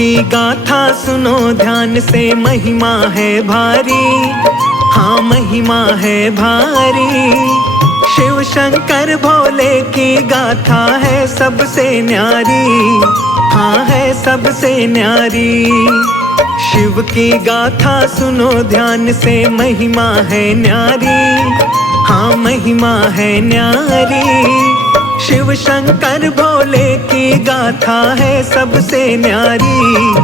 की गाथा सुनो ध्यान से, महिमा है भारी, हाँ महिमा है भारी। शिव शंकर भोले की गाथा है सबसे न्यारी, हाँ है सबसे न्यारी। शिव की गाथा सुनो ध्यान से, महिमा है न्यारी, हाँ महिमा है न्यारी। शिव शंकर भोले की गाथा है सबसे न्यारी,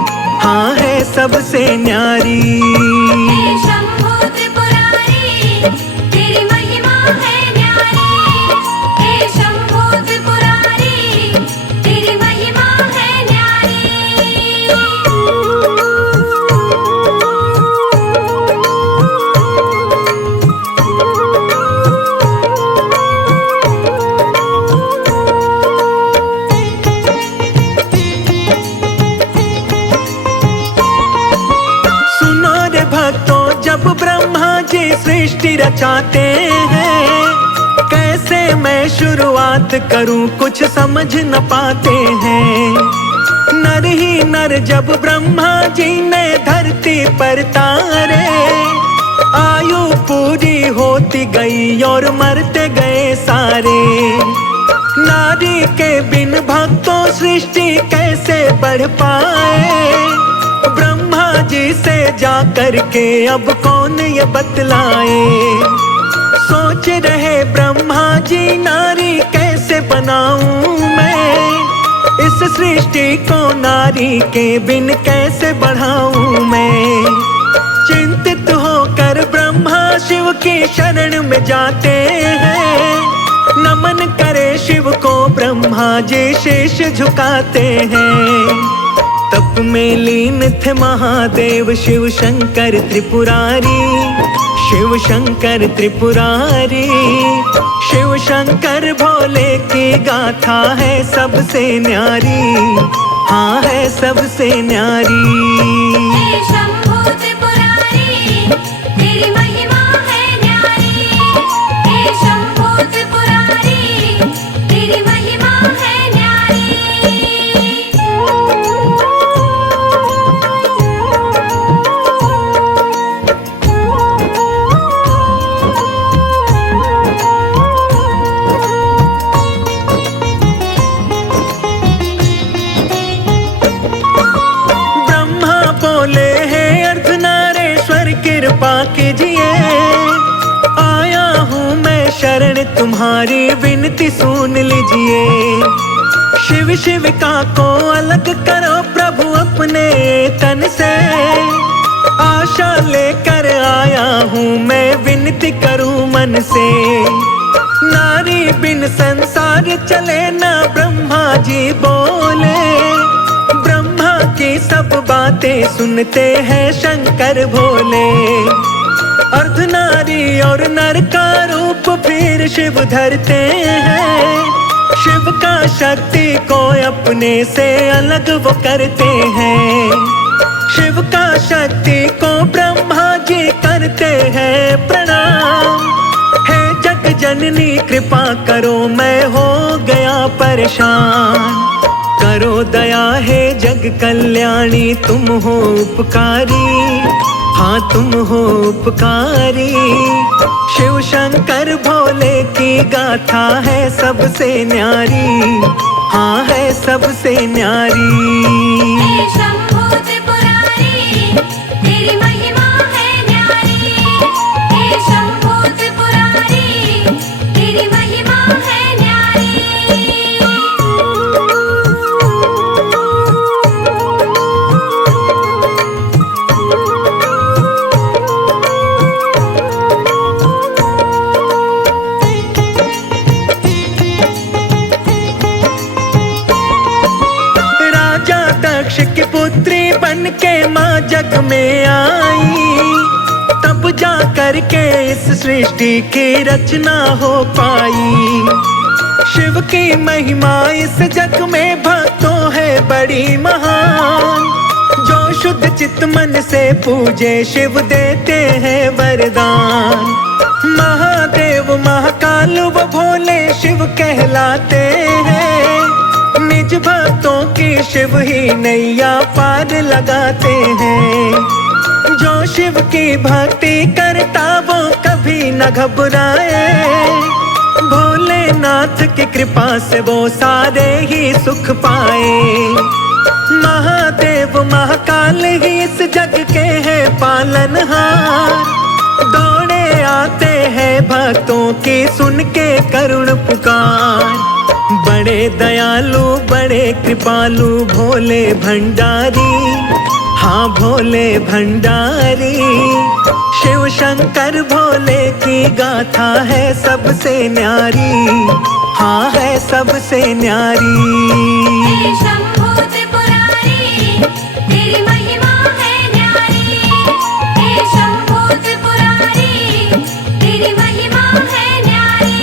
हाँ है सबसे न्यारी। हे शंभो त्रिपुरारी, तेरी महिमा है न्यारी। हे शंभो त्रिपुरारी, तेरी महिमा है न्यारी। भक्तों जब ब्रह्मा जी सृष्टि रचाते हैं, कैसे मैं शुरुआत करूं कुछ समझ न पाते हैं। नर ही नर जब ब्रह्मा जी ने धरती पर तारे, आयु पूरी होती गई और मरते गए सारे। नारी के बिन भक्तों सृष्टि कैसे बढ़ पाए, ब्रह्मा जी से जा कर के अब कौन ये बतलाए। सोच रहे ब्रह्मा जी नारी कैसे बनाऊं मैं, इस सृष्टि को नारी के बिन कैसे बढ़ाऊं मैं। चिंतित होकर ब्रह्मा शिव की शरण में जाते हैं, नमन करे शिव को ब्रह्मा जी शीश झुकाते हैं। तप में लीन थे महादेव शिव शंकर त्रिपुरारी, शिव शंकर त्रिपुरारी। शिव शंकर भोले की गाथा है सबसे न्यारी, हाँ है सबसे न्यारी। हे शंभो त्रिपुरारी, तेरी महिमा है न्यारी। हे शंभो त्रिपुरारी, तेरी महिमा है न्यारी। कृपा कीजिए, आया हूँ मैं शरण तुम्हारी, विनती सुन लीजिए। शिव शिविका को अलग करो प्रभु अपने तन से, आशा लेकर आया हूँ मैं, विनती करूँ मन से। नारी बिन संसार चले ना ब्रह्मा जी बोले, ब्रह्मा की सब बातें सुनते हैं शंकर भोले। अर्धनारी और नर का रूप फिर शिव धरते हैं, शिव का शक्ति को अपने से अलग वो करते हैं। शिव का शक्ति को ब्रह्मा जी करते हैं प्रणाम। हे जग जननी कृपा करो, मैं हो गया परेशान। करो दया है जग कल्याणी, तुम हो उपकारी, हाँ तुम हो उपकारी। शिव शंकर भोले की गाथा है सबसे न्यारी, हाँ है सबसे न्यारी। हे शंभो त्रिपुरारी, तेरी महिमा है न्यारी। हे शंभो त्रिपुरारी, तेरी महिमा है न्यारी। की पुत्री बन के माँ जग में आई, तब जा कर के इस सृष्टि की रचना हो पाई। शिव की महिमा इस जग में भक्तों है बड़ी महान, जो शुद्ध चित्त मन से पूजे शिव देते हैं वरदान। महादेव महाकाल व भोले शिव कहलाते हैं, निज निज भक्तों की शिव ही नैया पार लगाते हैं। जो शिव की भक्ति करता वो कभी न घबराए। भोलेनाथ की कृपा से वो सारे ही सुख पाए। महादेव महाकाल ही इस जग के हैं पालनहार। दौड़े आते हैं भक्तों की सुन के करुण पुकार। बड़े दयालु बड़े कृपालु भोले भंडारी, हाँ भोले भंडारी। शिव शंकर भोले की गाथा है सबसे न्यारी, हाँ है सबसे न्यारी। हे शंभू त्रिपुरारी, तेरी महिमा है न्यारी। हे शंभू त्रिपुरारी, तेरी महिमा है न्यारी।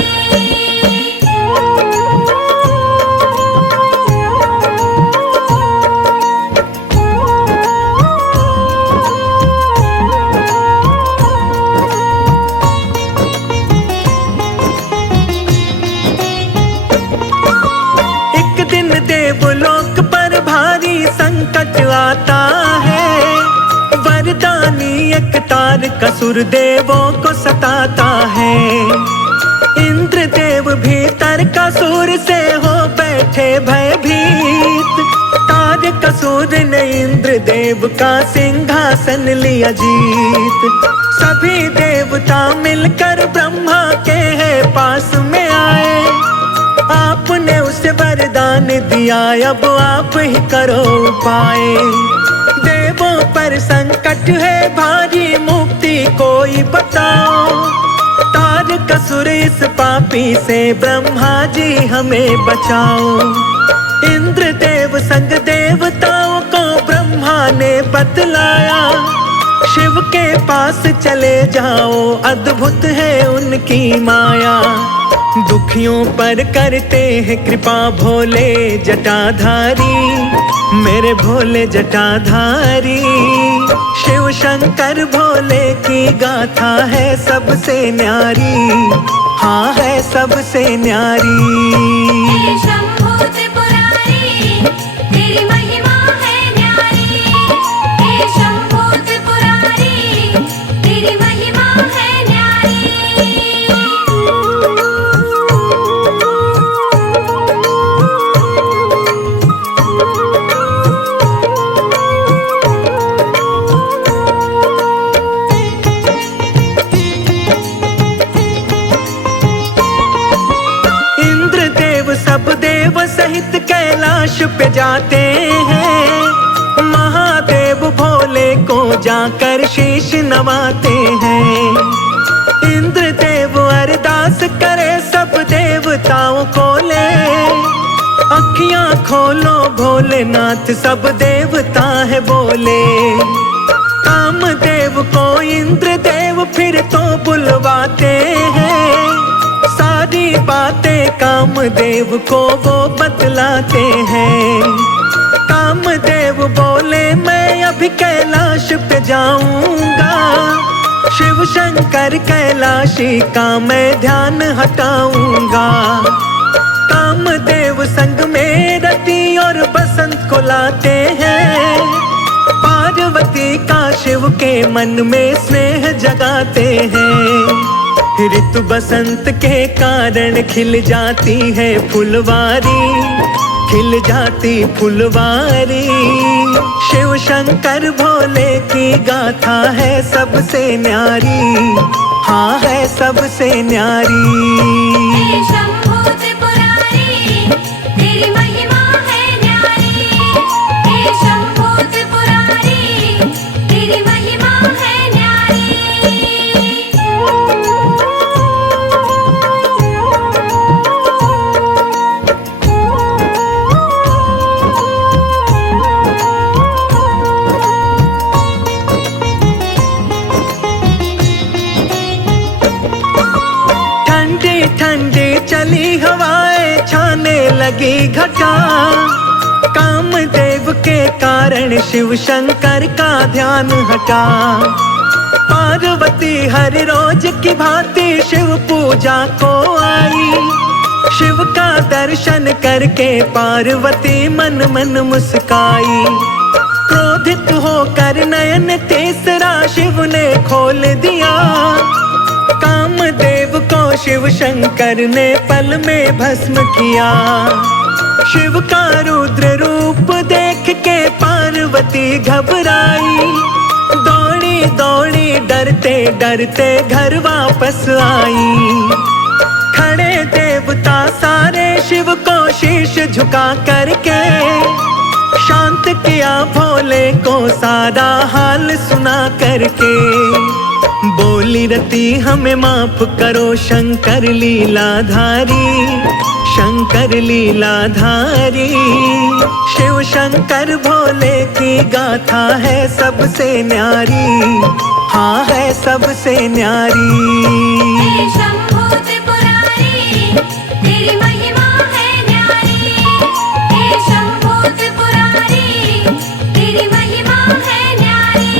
एक दिन देवलोक पर भारी संकट आता है। वरदानी एक तारकासुर देवों को सताता है। इंद्रदेव भी तारकासुर से हो बैठे भयभीत। तारकासुर ने इंद्रदेव का सिंहासन लिया जीत। सभी देवता मिलकर ब्रह्मा के पास में आए। आपने उसे वरदान दिया अब आप ही करो उपाय। देवों पर संकट है भारी मुक्ति कोई बताओ। तारकासुर इस पापी से ब्रह्मा जी हमें बचाओ। इंद्रदेव संग देवताओं को ब्रह्मा ने बतलाया। शिव के पास चले जाओ अद्भुत है उनकी माया। दुखियों पर करते हैं कृपा भोले जटाधारी, मेरे भोले जटाधारी। शिव शंकर भोले की गाथा है सबसे न्यारी, हाँ है सबसे न्यारी। हे शंभू त्रिपुरारी, तेरी महिमा है न्यारी। हे शंभू त्रिपुरारी, तेरी महिमा है न्यारी। इंद्रदेव सब देव सहित कैलाश पे जाते हैं। महादेव भोले को जाकर शीश नवाते हैं। इंद्रदेव अरदास करे सब देवताओं को ले। अखियां खोलो भोलेनाथ सब देवता है बोले। कामदेव को इंद्रदेव फिर तो बुलवाते हैं। सारी बातें कामदेव को वो बतलाते हैं। कामदेव बोले मैं अभी कैलाश पे जाऊंगा। शिव शंकर कैलाशी का मैं ध्यान हटाऊंगा। कामदेव संग में रति और बसंत को लाते हैं। पार्वती का शिव के मन में स्नेह जगाते हैं। ऋतु बसंत के कारण खिल जाती है फुलवारी, खिल जाती फुलवारी। शिव शंकर भोले की गाथा है सबसे न्यारी, हाँ है सबसे न्यारी। हे शंभू त्रिपुरारी, तेरी महिमा है न्यारी। हे शंभू त्रिपुरारी, तेरी महिमा है न्यारी। ठंडी ठंडी चली हवाएं छाने लगी घटा। कामदेव के कारण शिव शंकर का ध्यान हटा। पार्वती हर रोज की भांति शिव पूजा को आई। शिव का दर्शन करके पार्वती मन मन मुस्काई। क्रोधित होकर नयन तीसरा शिव ने खोल दिया। कामदेव को शिव शंकर ने पल में भस्म किया। शिव का रुद्र रूप देख के पार्वती घबराई। दौड़ी दौड़ी डरते डरते घर वापस आई। खड़े देवता सारे शिव को शीश झुका करके शांत किया भोले को सारा हाल सुना करके। बोली रति हमें माफ करो शंकर लीलाधारी, शंकर लीलाधारी। शिव शंकर भोले की गाथा है सबसे न्यारी, हाँ है सबसे न्यारी। हे शंभो त्रिपुरारी, तेरी महिमा है न्यारी। हे शंभो त्रिपुरारी, तेरी महिमा है न्यारी।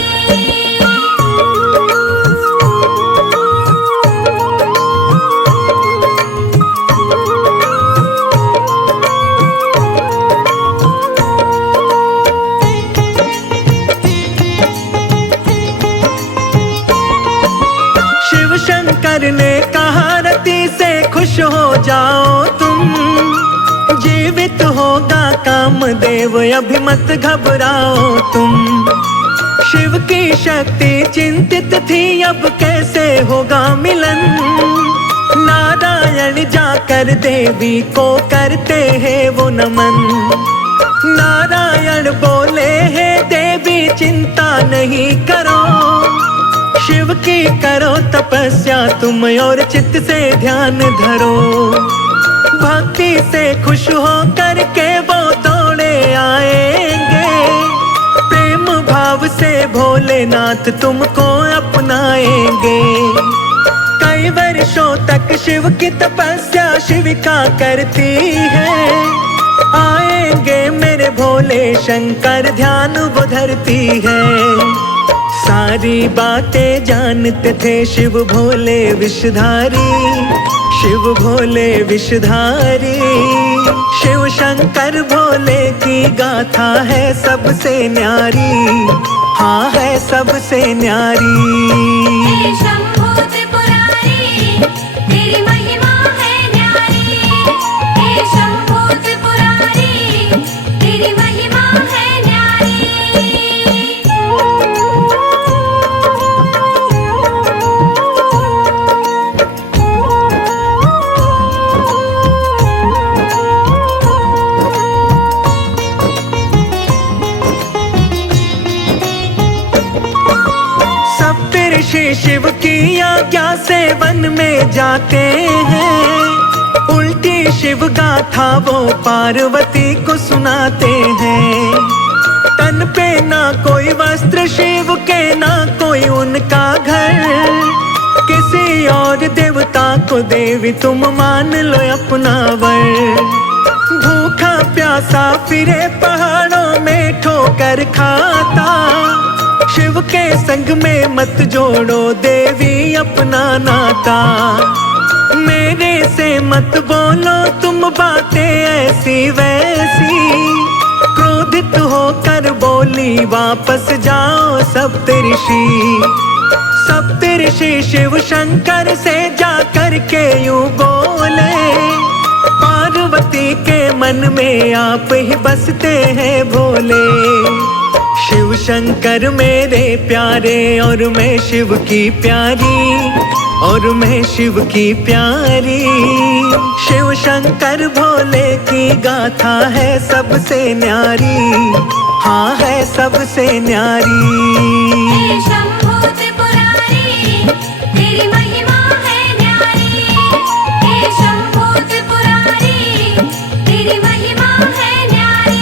शिव शंकर ने कहा रति से खुश हो जाओ तुम। जीवित होगा कामदेव अभी मत घबराओ तुम। शिव की शक्ति चिंतित थी अब कैसे होगा मिलन। नारायण जाकर देवी को करते हैं वो नमन। नारायण बोले है देवी चिंता नहीं करो। शिव की करो तपस्या तुम और चित्त से ध्यान धरो। भक्ति से खुश हो करके वो दौड़े आएंगे। प्रेम भाव से भोलेनाथ तुमको अपनाएंगे। कई वर्षों तक शिव की तपस्या शिविका करती है। आएंगे मेरे भोले शंकर ध्यान वो धरती है। सारी बातें जानते थे शिव भोले विषधारी, शिव भोले विषधारी। शिव शंकर भोले की गाथा है सबसे न्यारी, हाँ है सबसे न्यारी। हे शंभो त्रिपुरारी, तेरी महिमा है न्यारी। हे शंभो त्रिपुरारी, तेरी महिमा है न्यारी। ऋषि शिव की आज्ञा से वन में जाते हैं। उल्टी शिव गाथा वो पार्वती को सुनाते हैं। तन पे ना कोई वस्त्र शिव के ना कोई उनका घर। किसी और देवता को देवी तुम मान लो अपना वर। भूखा प्यासा फिरे पहाड़ों में ठोकर खाता। शिव के संग में मत जोड़ो देवी अपना नाता। मेरे से मत बोलो तुम बातें ऐसी वैसी। क्रोधित होकर बोली वापस जाओ सप्तऋषि। सप्तऋषि शिव शंकर से जाकर के यूं बोले। पार्वती के मन में आप ही बसते हैं भोले। शिव शंकर मेरे प्यारे और मैं शिव की प्यारी, और मैं शिव की प्यारी। शिव शंकर भोले की गाथा है सबसे न्यारी, हाँ है सबसे न्यारी। हे शंभो त्रिपुरारी, तेरी महिमा है न्यारी। हे शंभो त्रिपुरारी, तेरी महिमा है न्यारी।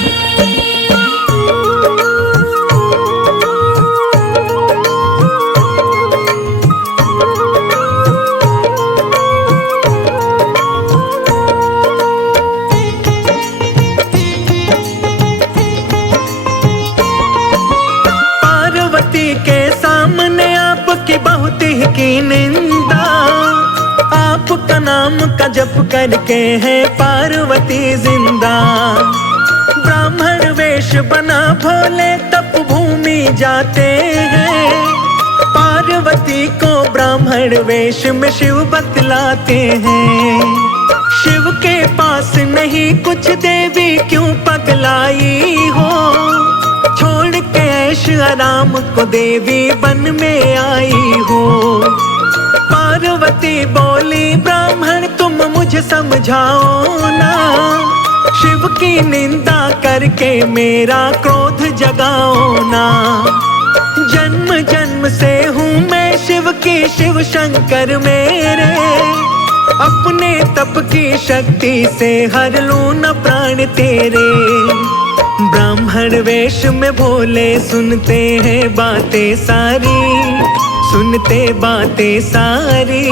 बहुत ही की निंदा। आपका नाम नाम का जप करके है पार्वती जिंदा। ब्राह्मण वेश बना भोले तप भूमि जाते हैं। पार्वती को ब्राह्मण वेश में शिव बतलाते हैं। शिव के पास नहीं कुछ देवी क्यों पगलाई हो, छोड़ के ऐश आराम को देवी बन में आई हो। पार्वती बोली ब्राह्मण तुम मुझे समझाओ ना, शिव की निंदा करके मेरा क्रोध जगाओ ना। जन्म जन्म से हूँ मैं शिव की, शिव शंकर मेरे, अपने तप की शक्ति से हर लूं न प्राण तेरे। ब्राह्मण वेश में भोले सुनते हैं बातें सारी, सुनते बातें सारी।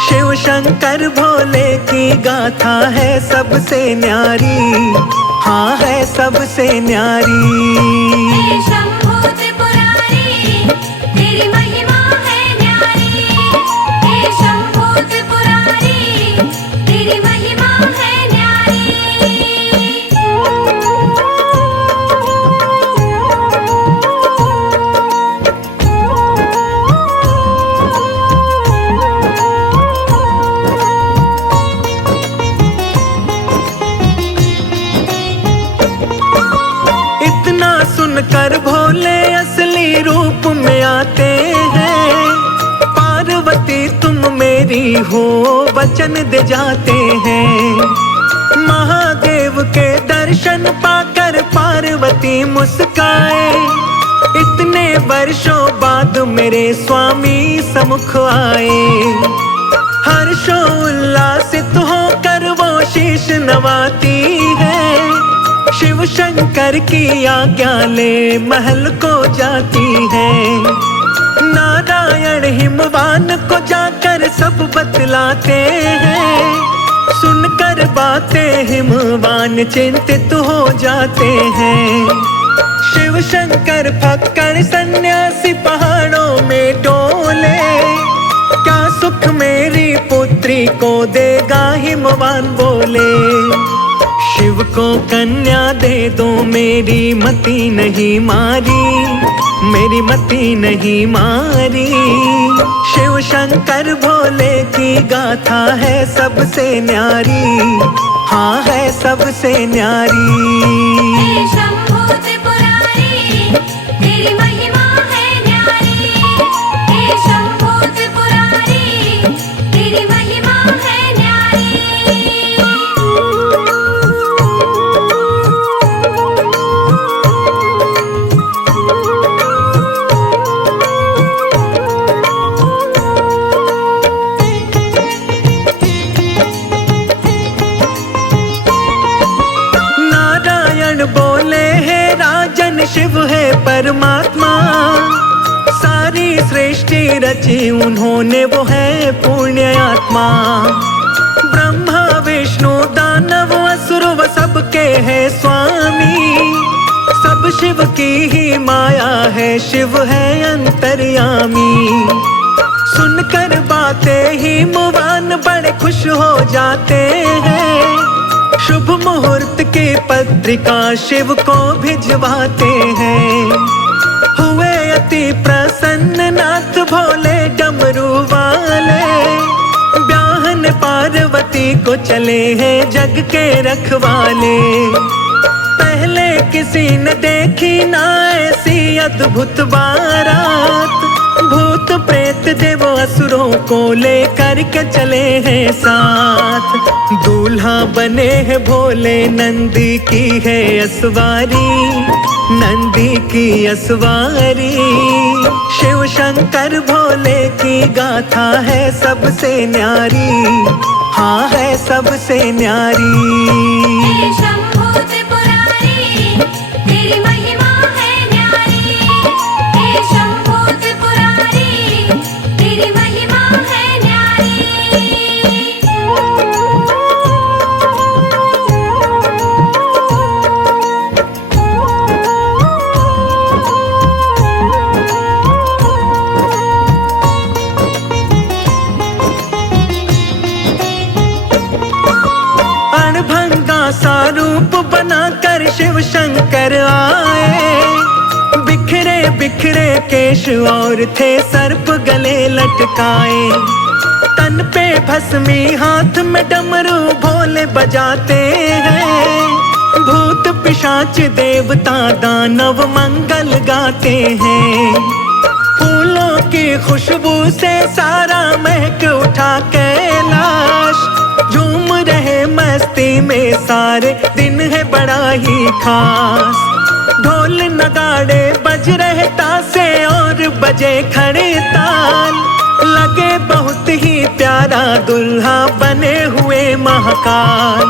शिव शंकर भोले की गाथा है सबसे न्यारी, हाँ है सबसे न्यारी। हे शंभू त्रिपुरारी, तेरी महिमा है न्यारी। हे शंभू त्रिपुरारी, तेरी महिमा है न्यारी। इतना सुनकर भोले असली रूप में आते हैं। पार्वती तुम मेरी हो वचन दे जाते हैं। महादेव के दर्शन पाकर पार्वती मुस्काए। इतने वर्षों बाद मेरे स्वामी सम्मुख आए। हर्षोल्लासित होकर वो शीश नवाती है। शिव शंकर की आज्ञा ले महल को जाती है। नारायण हिमवान को जाकर सब बतलाते हैं। सुनकर बातें हिमवान चिंतित हो जाते हैं। शिव शंकर फक्कड़ सन्यासी पहाड़ों में डोले। क्या सुख मेरी पुत्री को देगा हिमवान बोले। शिव को कन्या दे दो मेरी मति नहीं मारी, मेरी मति नहीं मारी। शिव शंकर भोले की गाथा है सबसे न्यारी, हाँ है सबसे न्यारी। हे शंभू त्रिपुरारी, तेरी महिमा है न्यारी। हे शंभू त्रिपुरारी, तेरी महिमा है न्यारी। बोले है राजन शिव है परमात्मा। सारी सृष्टि रची उन्होंने वो है पुण्य आत्मा। ब्रह्मा विष्णु दानव असुर व सबके है स्वामी। सब शिव की ही माया है, शिव है अंतर्यामी। सुनकर बातें ही मुवान बड़े खुश हो जाते हैं। शुभ मुहूर्त की पत्रिका शिव को भिजवाते हैं। हुए अति प्रसन्न नाथ भोले डमरू वाले। ब्याहन पार्वती को चले हैं जग के रखवाले। पहले किसी ने देखी ना ऐसी अद्भुत बारात। भूत प्रेत देव असुरों को लेकर के चले हैं साथ। दूल्हा बने हैं भोले नंदी की है असवारी, नंदी की असवारी। शिव शंकर भोले की गाथा है सबसे न्यारी, हाँ है सबसे न्यारी। हे शंभू त्रिपुरारी, तेरी महिमा है न्यारी। हे शंभू त्रिपुरारी, तेरी महिमा है न्यारी। पर शिव शंकर आए। बिखरे बिखरे केश और थे सर्प गले लटकाए। तन पे भस्मी हाथ में डमरू भोले बजाते हैं। भूत पिशाच देवता दानव मंगल गाते हैं। फूलों की खुशबू से सारा महक उठा कैलाश। झूम रहे मस्ती में सारे दिन है बड़ा ही खास। ढोल नगाड़े बज रहे तासे और बजे खड़े ताल। लगे बहुत ही प्यारा दुल्हा बने हुए महाकाल।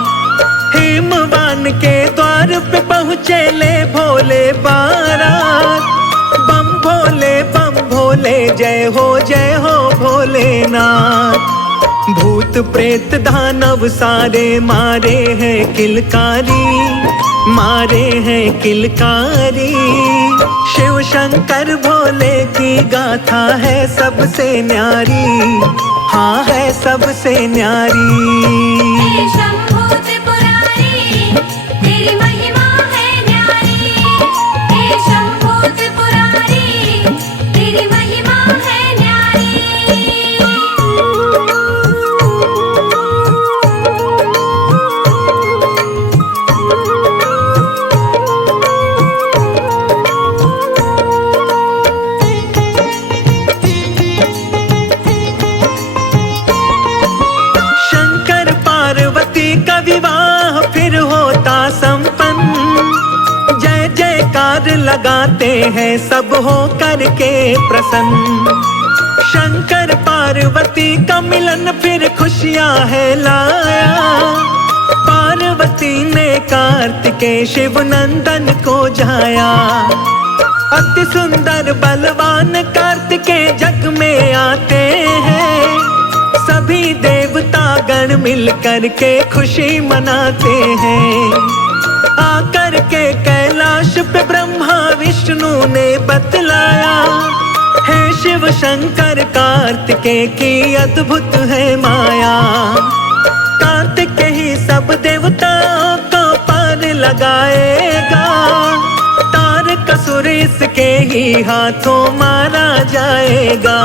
हिमवान के द्वार पे पहुँचे ले भोले बारात। बम भोले जय हो भोलेनाथ। भूत प्रेत दानव सारे मारे हैं किलकारी, मारे हैं किलकारी। शिव शंकर भोले की गाथा है सबसे न्यारी, हाँ है सबसे न्यारी। हे शंभू त्रिपुरारी तेरी महिमा है न्यारी। हे शंभू त्रिपुरारी तेरी महिमा है न्यारी। शंकर पार्वती का विवाह फिर होता संपन्न। जय जयकार लगाते हैं सब हो करके प्रसन्न। शंकर पार्वती का मिलन फिर खुशियां है लाया। पार्वती ने कार्तिकेय शिव नंदन को जाया। अति सुंदर बलवान कार्तिकेय जग में आते हैं। सभी देवता गण मिल करके खुशी मनाते हैं। आकर के कैलाश पे ब्रह्मा विष्णु ने बतलाया। हे शिव शंकर कार्तिकेय की अद्भुत है माया। कार्तिकेय ही सब देवताओं को पार लगाएगा। तारकासुर इसके ही हाथों मारा जाएगा।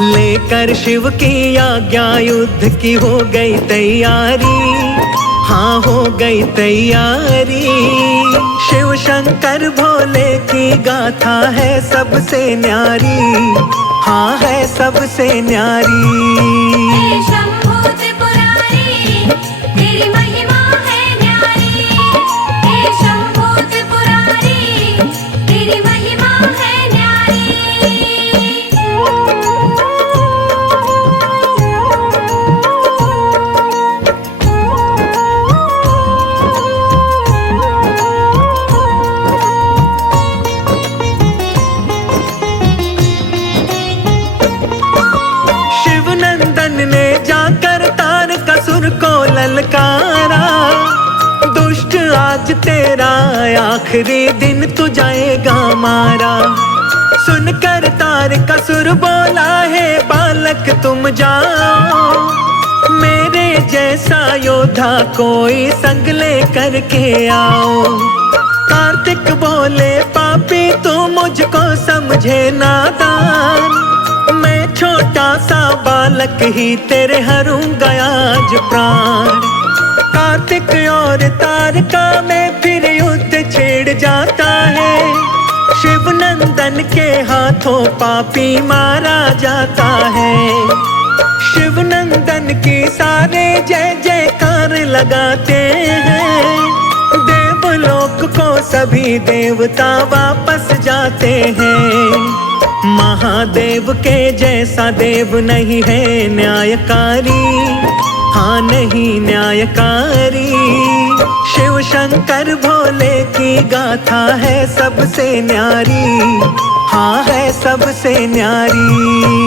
लेकर शिव की आज्ञा युद्ध की हो गई तैयारी, हाँ हो गई तैयारी। शिव शंकर भोले की गाथा है सबसे न्यारी, हाँ है सबसे न्यारी। हे शंभू त्रिपुरारी तेरी महिमा है न्यारी। हे शंभू त्रिपुरारी तेरी महिमा है न्यारी। शिव नंदन ने जाकर तारकासुर को ललकारा। दुष्ट आज तेरा आखिरी दिन तू जाएगा मारा। सुनकर तारकासुर बोला है बालक तुम जाओ। मेरे जैसा योद्धा कोई संग ले करके आओ। कार्तिक बोले पापी तू मुझको समझे नादान। मैं छोटा सा बालक ही तेरे हरूंगा आज प्राण। कार्तिक और तारका में फिर युद्ध छिड़ जाता है। शिव नंदन के हाथों पापी मारा जाता है। शिव नंदन की सारे जय जयकार लगाते हैं। देवलोक को सभी देवता वापस जाते हैं। महादेव के जैसा देव नहीं है न्यायकारी, हाँ नहीं न्यायकारी। शिव शंकर भोले की गाथा है सबसे न्यारी, हाँ है सबसे न्यारी।